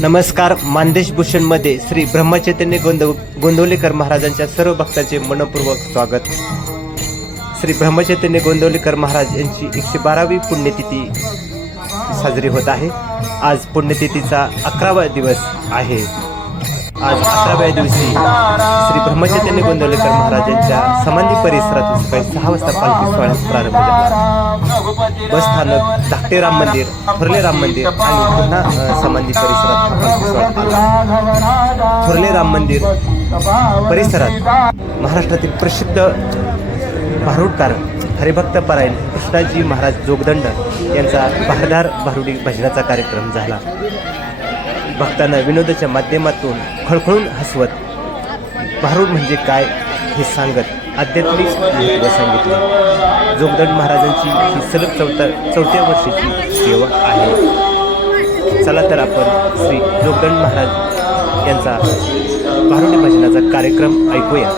नमस्कार. मानदेश भूषणमध्ये श्री ब्रह्मचैतन्य गोंदवलेकर महाराजांच्या सर्व भक्तांचे मनपूर्वक स्वागत. श्री ब्रह्मचैतन्य गोंदवलेकर महाराज यांची 112वी पुण्यतिथी साजरी होत आहे. आज पुण्यतिथीचा 11वा दिवस आहे. आज 11व्या दिवशी श्री ब्रह्मचैतन्य गोंदवलेकर महाराजांच्या समाधी परिसरातून सकाळी 6 वाजता पालखी सोहळ्यास प्रारंभ झाला. बस स्थानक, धाकटे राम मंदिर, थोरले राम मंदिर आणि पुन्हा समाधी परिसरात पालखी सोहळा आला. थोरले राम मंदिर परिसरात महाराष्ट्रातील प्रसिद्ध भारुडकार हरिभक्त परायण कृष्णाजी महाराज जोगदंड यांचा बहारदार भारुडी भजनाचा कार्यक्रम झाला. भक्तांना विनोदाच्या माध्यमातून खळखळून हसवत भारूड म्हणजे काय हे सांगत आध्यात्मिक महत्त्व सांगितले. जोगदंड महाराजांची ही सलग चौथ्या वर्षाची सेवा आहे. चला तर आपण श्री जोगदंड महाराज यांचा भारुडी भजनाचा कार्यक्रम ऐकूया.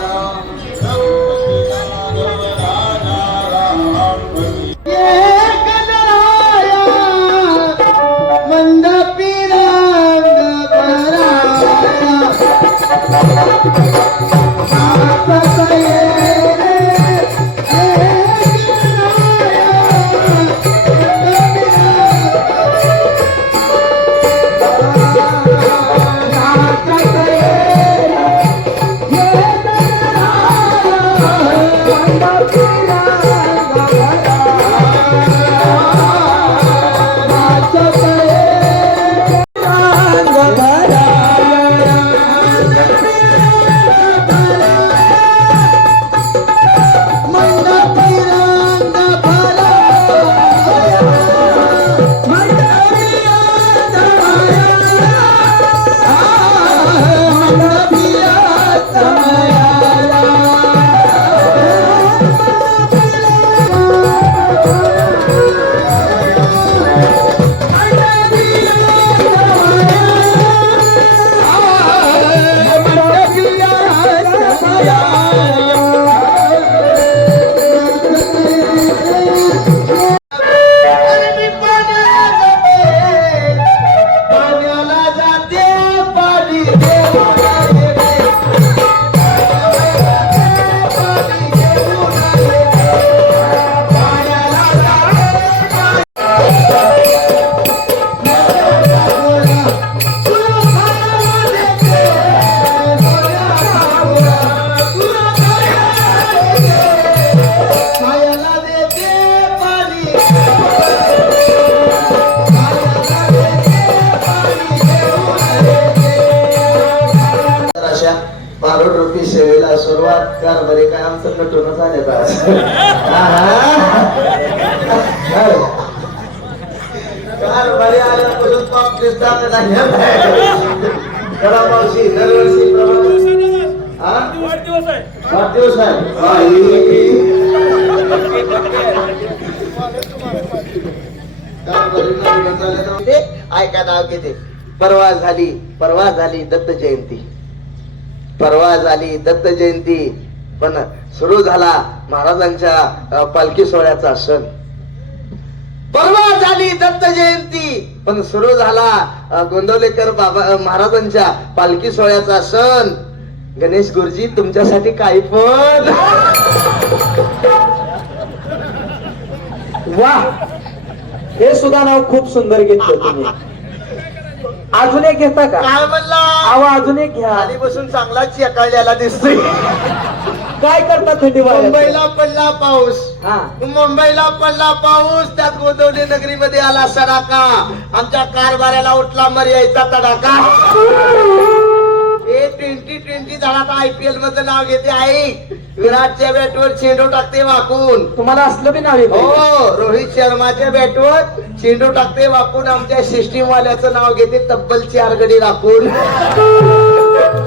सेवेला सुरुवात कार बरे काय आमचं नटूनच आले कार बरे आल्यापासून पापलीस दाखल मावशी दरवर्षी वाढदिवस आहे. ऐका नाव घेते. परवा झाली दत्त जयंती. परवा झाली दत्त जयंती पण सुरू झाला महाराजांच्या पालखी सोहळ्याचा सण. परवा झाली दत्त जयंती पण सुरू झाला गोंदवलेकर बाबा महाराजांच्या पालखी सोहळ्याचा सण. गणेश गुरुजी तुमच्यासाठी काही पण वा, हे सुद्धा नाव खूप सुंदर घेतलं तुम्ही. अजून एक घेता का? काय म्हणला? अजून एक घ्या. खाली बसून चांगलाच चेकाळलेला दिसतोय. काय करता थंडी वाऱ्यात? मुंबईला पडला पाऊस. हा, मुंबईला पडला पाऊस, त्यात गोंदवली नगरीमध्ये आला सडाका. आमच्या कारभाराला उठला मर्यायचा तडाका. हे 2020 झाला. IPL मधलं नाव घेते आई. विराटच्या बॅटवर चेंडू टाकते वाकून. तुम्हाला असलं बी नाव येतं? हो, रोहित शर्माच्या बॅटवर चेंडू टाकते वाकून. आमच्या सिस्टीम वाल्याचं नाव घेते तब्बल 4 गडी राखून.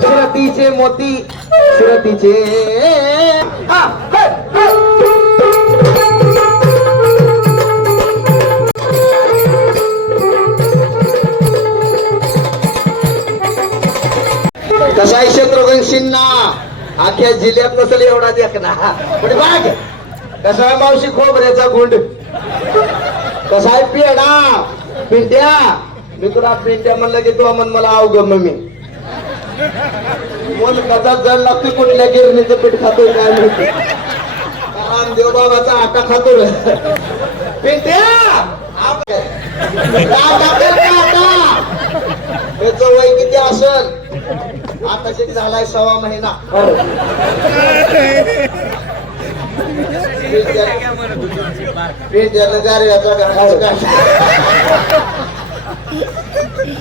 सुरतीचे मोती सुरतीचे. कसा आहे शत्रुघ्न सिन्हा? अख्ख्या जिल्ह्यात नसेल एवढा देखना. पण बघ कसा आहे मावशी खोबऱ्याचा गुंड, कसा आहे पेढा पिंट्या मी तुला पेंट्या म्हणलं की तू म्हण मला अवघ मम्मी मन कसा जड लागतोय कुठल्या गिरणीचं पीठ खातोय काय माहिती रामदेव बाबाचा आटा खातो पेंट्या त्याच वय किती असल आता शिक झालाय 6 महिना पेंट्यानं गारव्याचा घास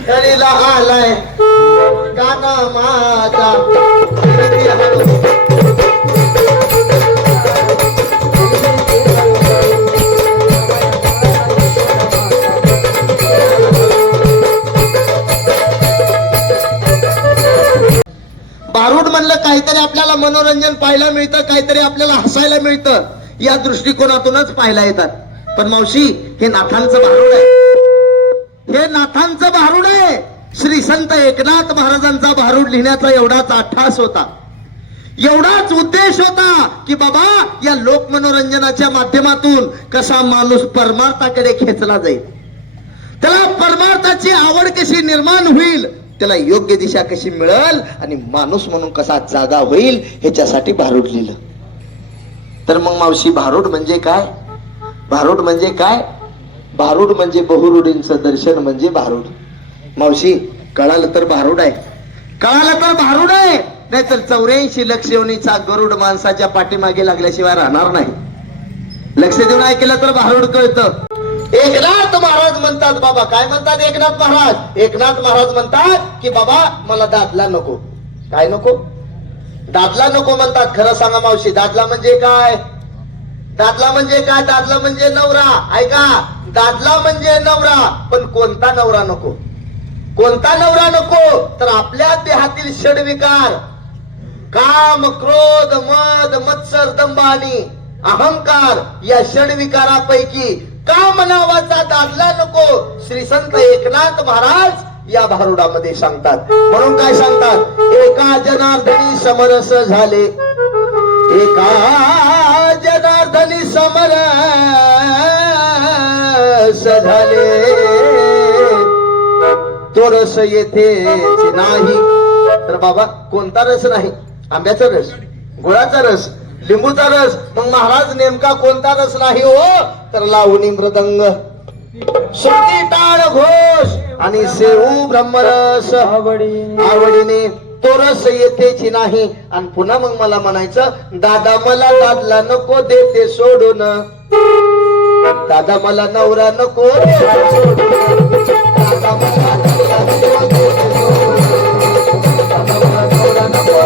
तरीला आलाय काना माझा भारूड म्हणलं काहीतरी आपल्याला मनोरंजन पाहायला मिळतं काहीतरी आपल्याला हसायला मिळतं या दृष्टिकोनातूनच पाहायला येतात पण मावशी हे नाथांचं भारूड आहे हे नाथांचं भारूड आहे श्री संत एकनाथ महाराजांचा भारूड लिहिण्याचा एवढाच अट्टास होता एवढाच उद्देश होता की बाबा या लोक मनोरंजनाच्या माध्यमातून कसा माणूस परमार्थाकडे खेचला जाईल त्याला परमार्थाची आवड कशी निर्माण होईल त्याला योग्य दिशा कशी मिळेल आणि माणूस म्हणून कसा जागा होईल ह्याच्यासाठी भारूड लिहिलं तर मग मावशी भारूड म्हणजे काय भारूड म्हणजे काय भारूड म्हणजे बहुरूढींचं दर्शन म्हणजे भारूड मावशी कळालं तर भारूड आहे कळालं तर भारूड आहे नाहीतर 84 लक्ष योनीचा गरुड माणसाच्या पाठीमागे लागल्याशिवाय राहणार नाही लक्ष देऊन ऐकलं तर भारूड कळतं एकनाथ महाराज म्हणतात बाबा काय म्हणतात एकनाथ महाराज म्हणतात की बाबा मला दादला नको काय नको दादला नको म्हणतात खरं सांगा मावशी दादला म्हणजे काय दादला म्हणजे काय दादला म्हणजे नवरा ऐका दादला म्हणजे नवरा पण कोणता नवरा नको कोणता नवरा नको तर आपल्या देहातील षडविकार काम क्रोध मद मत्सर दंभ आणि अहंकार या षडविकारापैकी काम नावाचा दादला नको श्री संत एकनाथ महाराज या भारुडामध्ये सांगतात म्हणून काय सांगतात एका जनार्दनी समरस झाले एका जनार्दनी समरस झाले तो रस येथेच नाही तर बाबा कोणता रस नाही आंब्याचा रस गुळाचा रस लिंबूचा रस मग महाराज नेमका कोणता रस नाही हो तर लावणी मृदंग श्रुती टाळ घोष आणि सेऊ ब्रह्मरस आवडीने तो रस येतेची नाही आणि पुन्हा मग मला म्हणायचं दादा मला दादला नको देते सोडून दादा मला नवरा नको दादा मला नवरा नको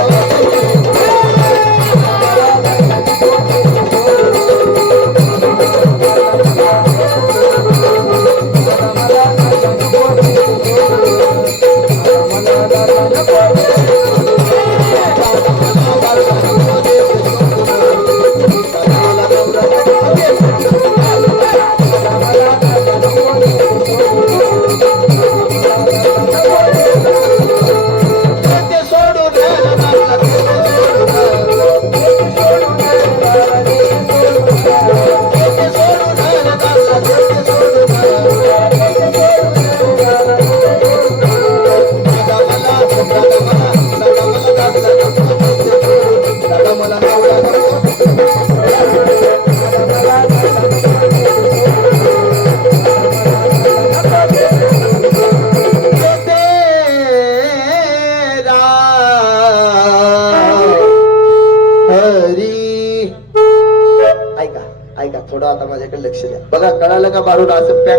थोडं आता माझ्याकडे लक्ष द्या बघा कळालं का बारूड असं पॅक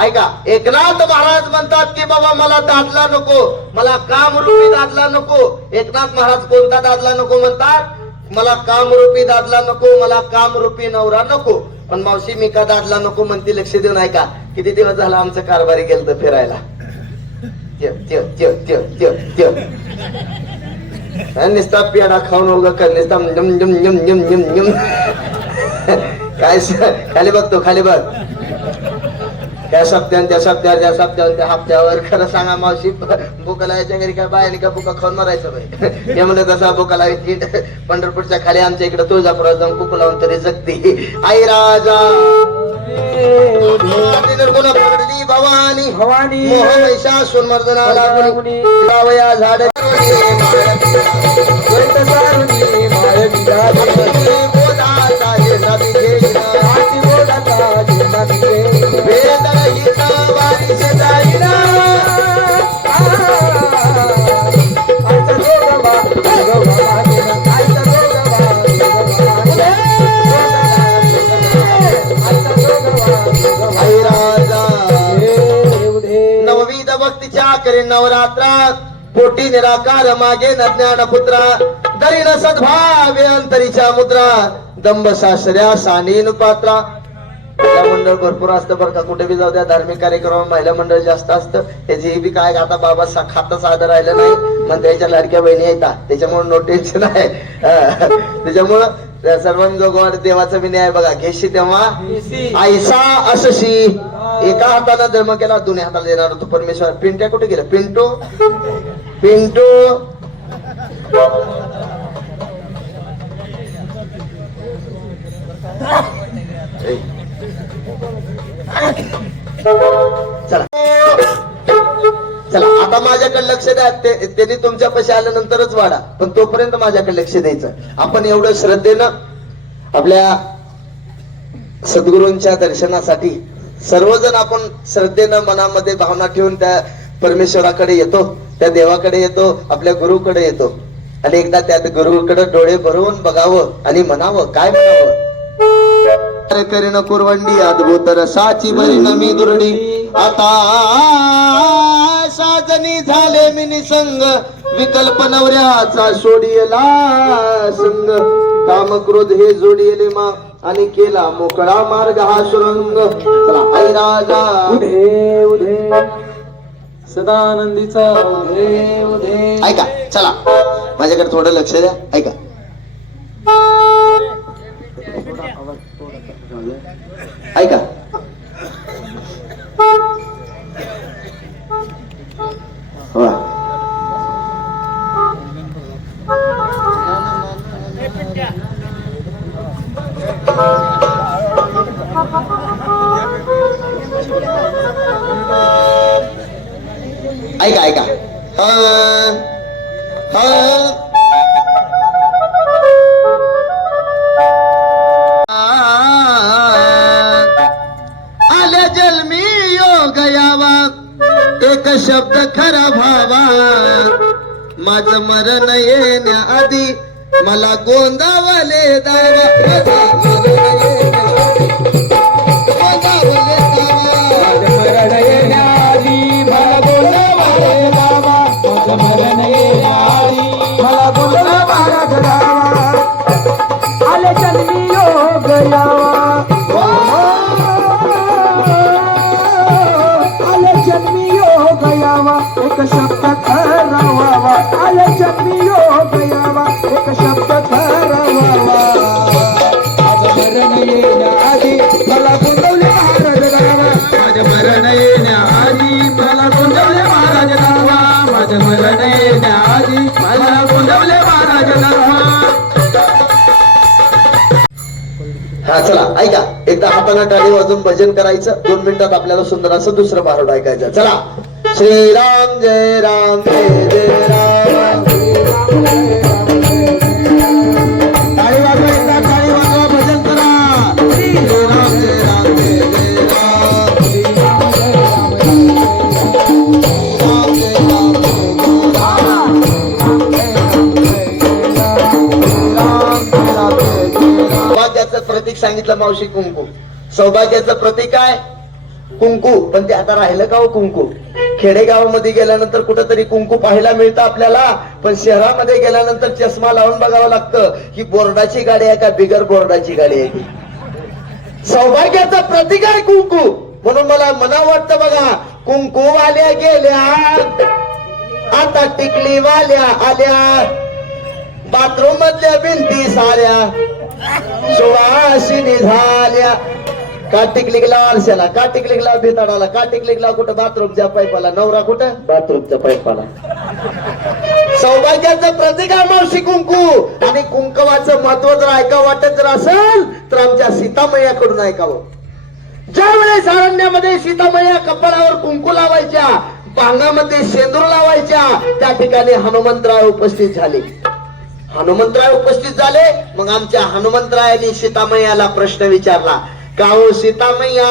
ऐका एकनाथ महाराज म्हणतात की बाबा मला दादला नको मला कामरूपी दादला नको एकनाथ महाराज कोणता दादला नको म्हणतात मला कामरूपी दादला नको मला कामरूपी नवरा नको पण मावशी मी का दादला नको म्हणते लक्ष देऊन ऐका किती दिवस झाला आमचं कारभारी गेलं फिरायला निस्ता पेडा खाऊन उगा कर निस्ता काय खाली बघतो खाली बघ त्या सप्त्यावर त्या हप्त्यावर खरं सांगा मावशी बुकालाच्या घरी काय बायाने का बुका खाऊन मारायचं बाई हे म्हणलं तसा बुकाला पंढरपूरच्या खाली आमच्या इकडे तुळजापुरात जाऊन कुकू लावून तरी जगते आई राजा पकडली भवानी भवानी महिषासूर मर्दना लागुनी लावया झाड नवविध भक्तीच्या करी नवरात्रात पोटी निराकार मागे न ज्ञान पुत्रा दरीन सद्भावे अंतरीच्या मुद्रा दंब सासऱ्या सानीन पात्रा. महिला मंडळ भरपूर असतं बरं का, कुठे बी जाऊ द्या धार्मिक कार्यक्रम महिला मंडळ जास्त असतं. त्याची बी काय आता बाबा खातं साधं राहिलं नाही मग त्याच्या लाडक्या बहिणी येतात त्याच्यामुळे नो टेन्शन आहे. त्याच्यामुळं सर्वांनी जोगवाड देवाचा बी न्याय बघा घेशी तेव्हा ऐसा असशी. एका हाताने धर्म केला दोन्ही हाताला देणार होतो परमेश्वर. पिंट्या कुठे गेला पिंटू चला आता माझ्याकडे लक्ष द्या. त्यांनी तुमच्या पैसे आल्यानंतरच वाढा पण तोपर्यंत माझ्याकडे लक्ष द्यायचं. आपण एवढं श्रद्धेनं आपल्या सद्गुरूंच्या दर्शनासाठी सर्वजण आपण श्रद्धेनं मनामध्ये भावना ठेवून त्या परमेश्वराकडे येतो, त्या देवाकडे येतो, आपल्या गुरुकडे येतो आणि एकदा त्या गुरुकडे डोळे भरून बघावं आणि म्हणावं काय म्हणावं. करीन कुरवंडी अद्भुत रसाची बरीन मी दुर्डी आता साजनी झाले मी निसंग विकल्प नवऱ्याचा सोडियला संग काम क्रोध हे जोडियले मा आणि केला मोकळा मार्ग हा सुरंग. चला आई राजा उधे उधे सदानंदीचा उधे उधे. ऐका चला माझ्याकडे थोडं लक्ष द्या. ऐका ऐका ऐका ऐका आल्या जन्मी योग यावा एक शब्द खरा भावा माझं मरण येण्याआधी मला गोंदावले दावा. आले जन्मी योग यावा आले जन्मी योग यावा एक शब्द खरा व्हावा. आले जन्मी योग यावा एक शब्द खरा व्हावा. माझं मरण येण्याआधी मला गोंदवले महाराज गावा. माझं मरण येण्याआधी मला गोंदवले महाराज गावा. माझं मरण येण्याआधी मला गोंदवले महाराज गावा. हा चला ऐका एकदा हाताने टाळी वाजून भजन करायचं. 2 मिनिटात आपल्याला सुंदर असं दुसरं भारुड ऐकायचं. चला श्रीराम जय राम जय जय राम. टाळी वाजवा एकदा टाळी वाजवा भजन करा. श्रीराम जय राम जय जय राम. श्रीराम जय राम जय सौभाग्याचं प्रतीक सांगितलं मावशी कुंकू. सौभाग्याचं प्रतीक आहे कुंकू. पण ते आता राहिलं का हो कुंकू. खेडेगावामध्ये गेल्यानंतर कुठंतरी कुंकू पाहायला मिळतं आपल्याला पण शहरामध्ये गेल्यानंतर चष्मा लावून बघावं लागतं की बोर्डाची गाडी आहे का बिगर बोर्डाची गाडी आहे. सौभाग्याचं प्रतीक आहे कुंकू. म्हणून मला मना वाटतं बघा कुंकू वाल्या गेल्या आता टिकली वाल्या आल्या बाथरूम मधल्या भिंती साऱ्या सुवासिनी झाल्या. का टिकली गेला आरशाला, का टिकली गेला भिताडाला, का टिकली गेला कुठं बाथरूमच्या पाईपाला, नवरा कुठं बाथरूमच्या पाईपाला. सौभाग्याचं प्रतीक आहे मावशी कुंकू. आणि कुंकवाचं महत्व जर ऐकावं वाटत जर असेल तर आमच्या सीतामैयाकडून ऐकावं. ज्या वेळेस अरण्यामध्ये सीतामैया कपाळावर कुंकू लावायच्या, बांगामध्ये शेंदूर लावायच्या, त्या ठिकाणी हनुमंतराय उपस्थित झाले. हनुमंतराय उपस्थित झाले. मग आमच्या हनुमंतरायांनी सीतामैयाला प्रश्न विचारला, का हो सीतामैया,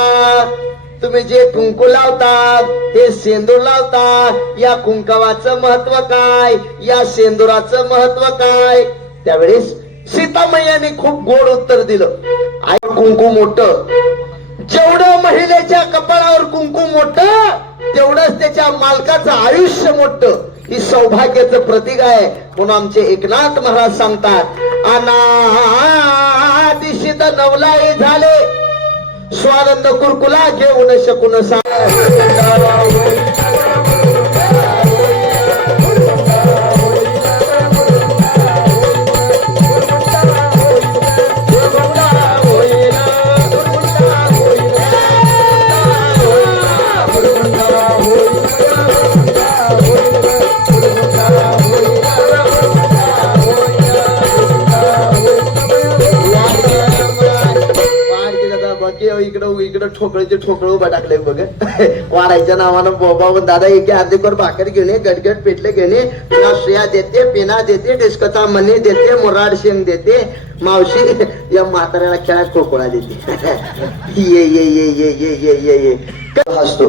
तुम्ही जे कुंकू लावतात, हे शेंदूर लावतात, या कुंकवाचं महत्व काय, या शेंदुराचं महत्व काय? त्यावेळेस सीतामैयाने खूप गोड उत्तर दिलं. आई, कुंकू मोठं, जेवढं महिलेच्या कपाळावर कुंकू मोठं तेवढंच त्याच्या मालकाचं आयुष्य मोठं. ही सौभाग्याचं प्रतीक आहे. म्हणून आमचे एकनाथ महाराज सांगतात, अनादिशित नवलाई झाले, स्वानंद कुरकुला घेऊन शकून इकडं ठोकळीचे ठोकळ उभा टाकले बघ. वाढायच्या नावानं बोबा दादा एके अर्धेकर भाकर घेणे, गटगट पेटले घेणे, सुया देते, पेना देते, डिस्कचा मनी देते, मुराड शेंग देते, मावशी या म्हाताऱ्याला खेळात खोकोळा देते. ये ये ये ये ये ये ये ये हसतो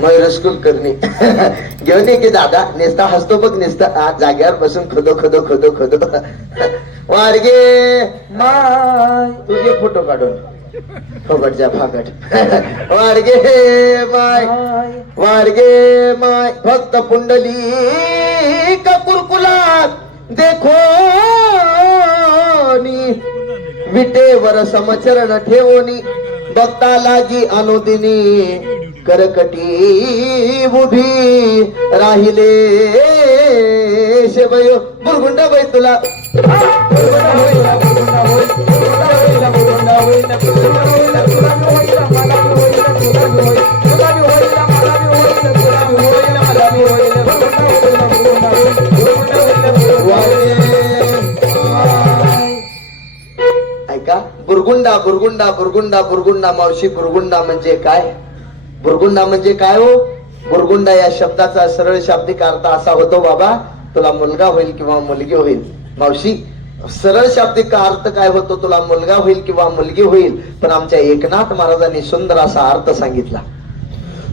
मयूरस कुलकर्णी घेऊन ये की दादा. नेसता हसतो बघ, नेसता जाग्यावर बसून खदो खदो खदो खदो. वारगे माय तुझे फोटो काढून फगटच्या फागट. वाडगे माय, वाडगे माय, भक्त पुंडली कुरकुलात देखो विटेवर समचरण ठेवोनी, भक्ता लागी अनुदिनी करकटी उभी राहिले शेवयो. बुरगुंड बाई तुला ऐका, बुरगुंडा बुरगुंडा बुरगुंडा बुरगुंडा. मावशी बुरगुंडा म्हणजे काय? बुरगुंडा म्हणजे काय हो? बुरगुंडा या शब्दाचा सरळ शाब्दिक अर्थ असा होतो, बाबा तुला मुलगा होईल किंवा मुलगी होईल. मावशी सरळ शाब्दिक अर्थ काय होतो? तुला मुलगा होईल किंवा मुलगी होईल. पण आमच्या एकनाथ महाराजांनी सुंदर असा अर्थ सांगितला,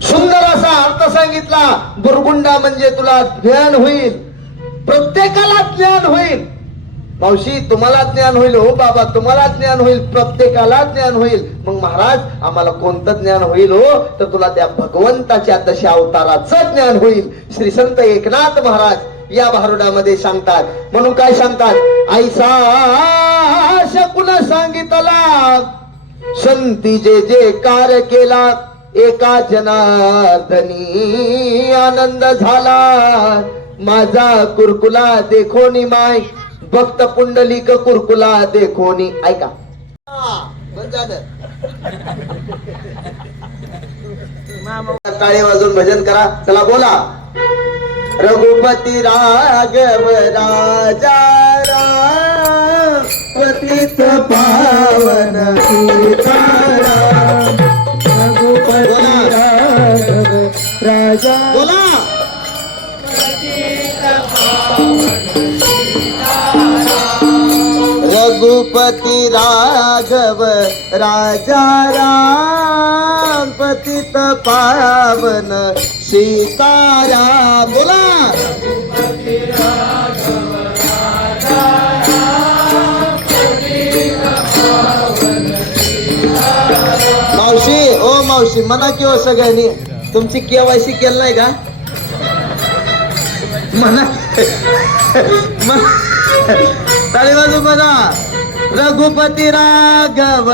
सुंदर असा अर्थ सांगितला. बुरगुंडा म्हणजे तुला ज्ञान होईल, प्रत्येकाला ज्ञान होईल. मावशी तुम्हाला ज्ञान होईल, हो बाबा तुम्हाला ज्ञान होईल, प्रत्येकाला ज्ञान होईल. मग महाराज आम्हाला कोणतं ज्ञान होईल हो? तर तुला त्या भगवंताच्या दशा अवताराचं ज्ञान होईल. श्री संत एकनाथ महाराज या भारुडामध्ये सांगतात. म्हणून काय सांगतात? ऐसा शकुन सांगितला, संती जे जे कार्य केला, एका जनार्दनी आनंद झाला. माझा कुरकुला देखोनी माय, भक्त पुंडलिक कुरकुला देखोनी. ऐका टाळे वाजून भजन करा. चला बोला. रघुपती राघव राजा राम, पतित पावन सीताराम. रघुपती राघव राजा बोला. रघुपती राघव राजा राम, पतित पावन सीताराम. बोला. मावशी ओ मावशी म्हणा की हो सगळ्यांनी, तुमची केवायसी केलं नाही का? म्हणा टाळी वाजू म्हणा. रघुपती राघव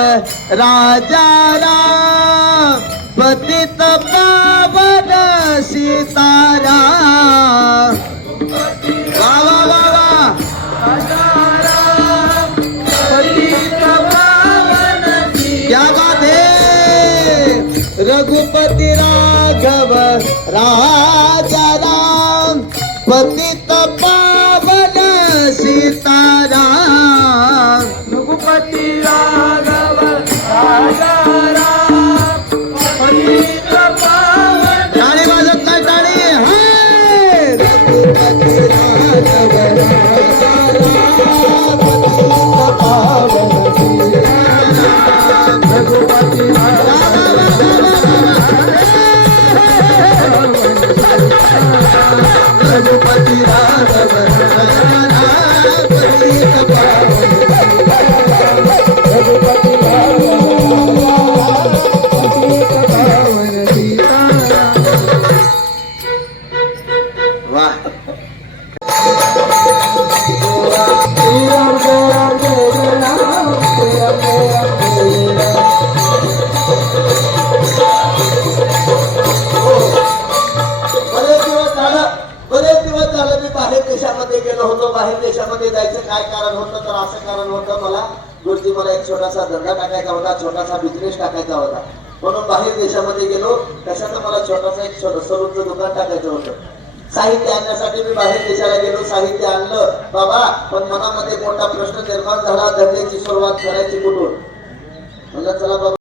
राजा राम, पतित पावन सीताराम. वा वा वा वा. क्या बात है. पतित पावन सीताराम रघुपती राघव राजा राम पतित पावन टाळी वाजत नाही टाळी हाय रघुपती राघव राजा राम पतित पावन सीताराम रघुपती रघुपती राघव राजा राम पतित पावन रघुपती पतित पावन सीताराम वाह श्री राम जय राम जय जय राम श्री राम जय राम जय जय राम बरेच दिवस झालं मी बाहेर देशामध्ये गेलो होतो. बाहेर देशामध्ये जायचं काय कारण होतं तर असं कारण होतं मला एक छोटासा धंदा टाकायचा होता, छोटासा बिझनेस टाकायचा होता. म्हणून बाहेर देशामध्ये गेलो. कशाचं मला छोटासा एक सलूनचं दुकान टाकायचं होतं. साहित्य आणण्यासाठी मी बाहेर देशाला गेलो. साहित्य आणलं बाबा, पण मनामध्ये मोठा प्रश्न निर्माण झाला, धंद्याची सुरुवात करायची कुठून. म्हणलं चला बाबा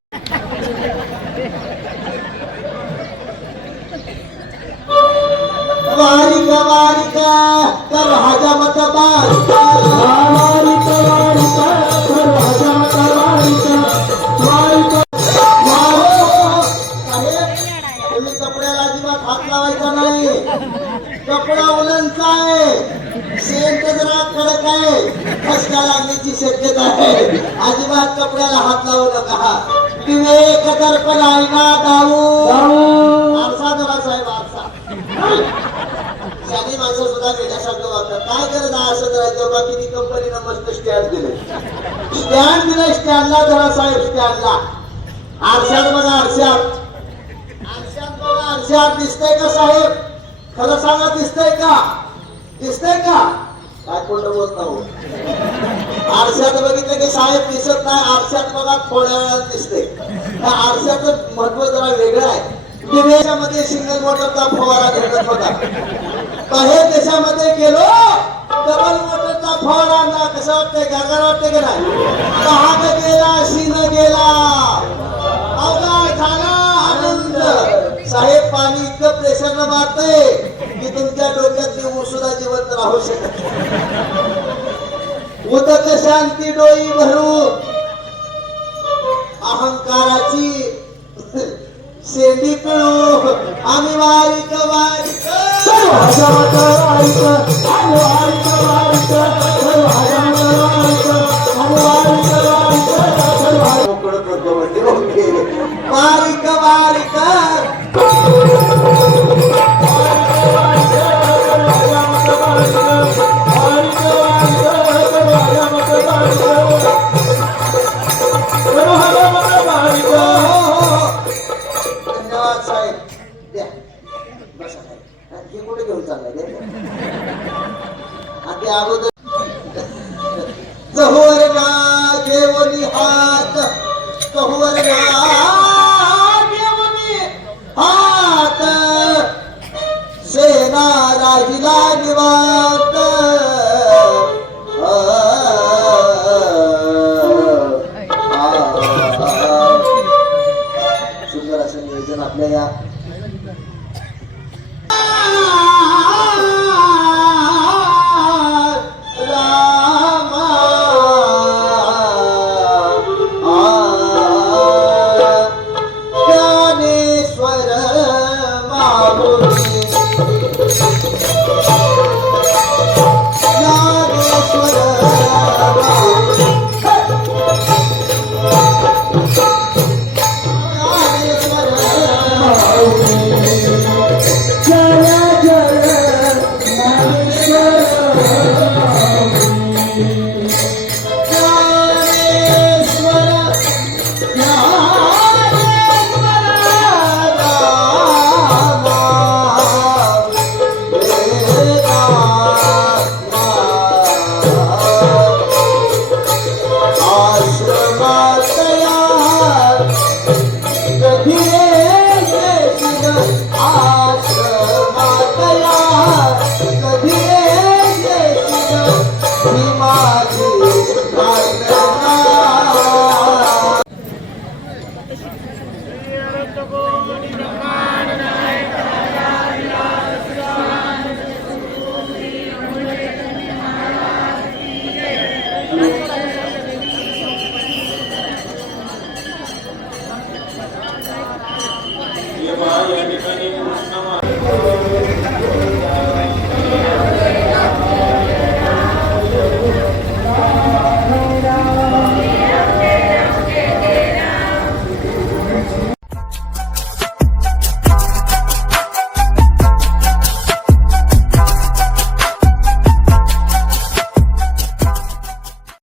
वारिका वारिका कर हजामत बारिका वारिका वारिका कर हजामत वारिका वारिका साहेब, तुम्ही कपड्याला अजिबात हात लावायचा नाही. कपडा उलनचा आहे, सेंट जरा कडक आहे, फसका लागण्याची शक्यता आहे. अजिबात कपड्याला हात लावू नका. विवेक दर्पण आईना दाऊ आरसा जरा साहेब आरसा. शाली माणसं सुद्धा वेड्यासारखं वागतात. काय गरज आहे असं करायचं बा. किती कंपनीनं मस्त स्टँड दिले, स्टँड दिलं. स्टँडला जरा साहेब स्टँडला आरशात बघा, आरशात बघा, आरशात दिसतंय का साहेब? खरं सांगा, दिसतंय का? दिसतंय का? काय खोटं बोलत नाहो. आरशात बघितलं की साहेब दिसत नाही. आरशात बघा थोड्या वेळात दिसते. त्या आरशाचं महत्व जरा वेगळं आहे. विदेशामध्ये सिंगल मोटरचा फवारा घेतला होता. बाहेर देशामध्ये गेलो, डबल मोटरचा फवारा आणला. कसं वाटतंय? गागार वाटतंय का नाही? महाग गेला, शीन गेला, अवघड झाला आनंद. साहेब, पाणी इतकं प्रेशरनं मारतंय की तुमच्या डोक्यातली ऊस सुद्धा जिवंत राहू शकत. उदक शांती डोई भरू अहंकाराची शेंडी पिळू आम्ही वारिक वारिक हजामत वारिका वारिका वारिका हजामत वारिका वारिका मोकळं करतो म्हणजे ओके. वारिक वारिक धन्यवाद साहेब. द्या बसा साहेब. हे कुठे घेऊन चाललाय? ते अगोदर जहोर ना घेऊन हात, कहोर ना